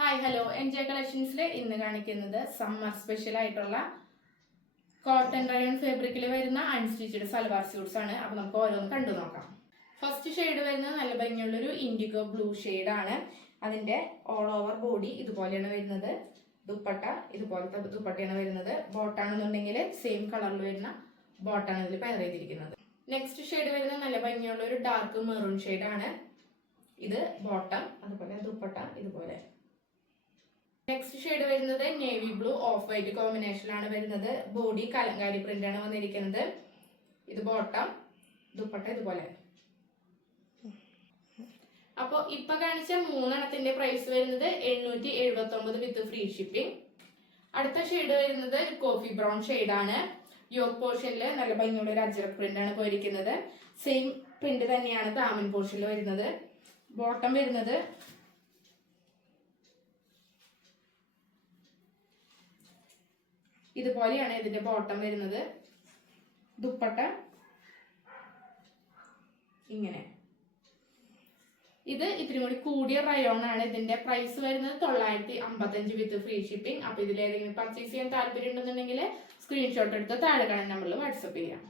Hi hello enjoy കളക്ഷൻസിൽ ഇന്ന് കാണിക്കുന്നത് summer special ആയിട്ടുള്ള കോട്ടൺ റയോൺ ഫാബ്രിക്കിൽ വരുന്ന അൺസ്റ്റിച്ചഡ് സൽവാർ സ്യൂട്ട്സ് ആണ്. അപ്പോൾ നമുക്ക് ഓരോന്ന് കണ്ടു നോക്കാം. ഫസ്റ്റ് ഷെയ്ഡ് വരുന്നത് നല്ല ഭംഗിയുള്ളൊരു ഇൻഡിഗോ ബ്ലൂ ആണ്. അതിന്റെ ഓൾ ഓവർ ബോഡി ഇതുപോലെയാണ് വരുന്നത്. ദുപ്പട്ട ഇതുപോലത്തെ ദുപ്പട്ടയാണ് വരുന്നത്. ബോട്ടാണെന്നുണ്ടെങ്കിൽ സെയിം കളറിൽ വരുന്ന ബോട്ടാണ് ഇതിൽ പെയർ ചെയ്തിരിക്കുന്നത്. നെക്സ്റ്റ് ഷെയ്ഡ് വരുന്നത് നല്ല ഭംഗിയുള്ള ഒരു ഡാർക്ക് മെറൂൺ ആണ്. ഇത് ബോട്ടം, അതുപോലെ ദുപ്പട്ട ഇതുപോലെ. നെക്സ്റ്റ് ഷെയ്ഡ് വരുന്നത് നേവി ബ്ലൂ ഓഫ് വൈറ്റ് കോമ്പിനേഷനിലാണ് വരുന്നത്. ബോഡി കലങ്കാരി പ്രിന്റ് ആണ് വന്നിരിക്കുന്നത്. ഇത് ബോട്ടം, ദുപ്പട്ട ഇതുപോലെ. അപ്പൊ ഇപ്പൊ കാണിച്ച മൂന്നെണ്ണത്തിന്റെ പ്രൈസ് വരുന്നത് 879 വിത്ത് ഫ്രീ ഷിപ്പിംഗ്. അടുത്ത ഷെയ്ഡ് വരുന്നത് കോഫി ബ്രൗൺ ആണ്. യോക്ക് പോർഷനിൽ നല്ല ഭംഗിയുള്ള ഒരു അജ്രക് പ്രിന്റ് ആണ് പോയിരിക്കുന്നത്. സെയിം പ്രിന്റ് തന്നെയാണ് ദാമൻ പോർഷനിൽ വരുന്നത്. ബോട്ടം വരുന്നത് ഇതുപോലെയാണ് ഇതിന്റെ ബോട്ടം വരുന്നത്. ദുപ്പട്ട ഇങ്ങനെ. ഇത് ഇത്തിരി കൂടി കൂടിയ റയോൺ ആണ്. ഇതിന്റെ പ്രൈസ് വരുന്നത് 955 വിത്ത് ഫ്രീ ഷിപ്പിംഗ്. അപ്പൊ ഇതിലേതെങ്കിലും പർച്ചേസ് ചെയ്യാൻ താല്പര്യം ഉണ്ടെന്നുണ്ടെങ്കിൽ സ്ക്രീൻഷോട്ട് എടുത്ത് താഴെ കാണുന്ന നമ്പറിൽ വാട്സപ്പ് ചെയ്യാം.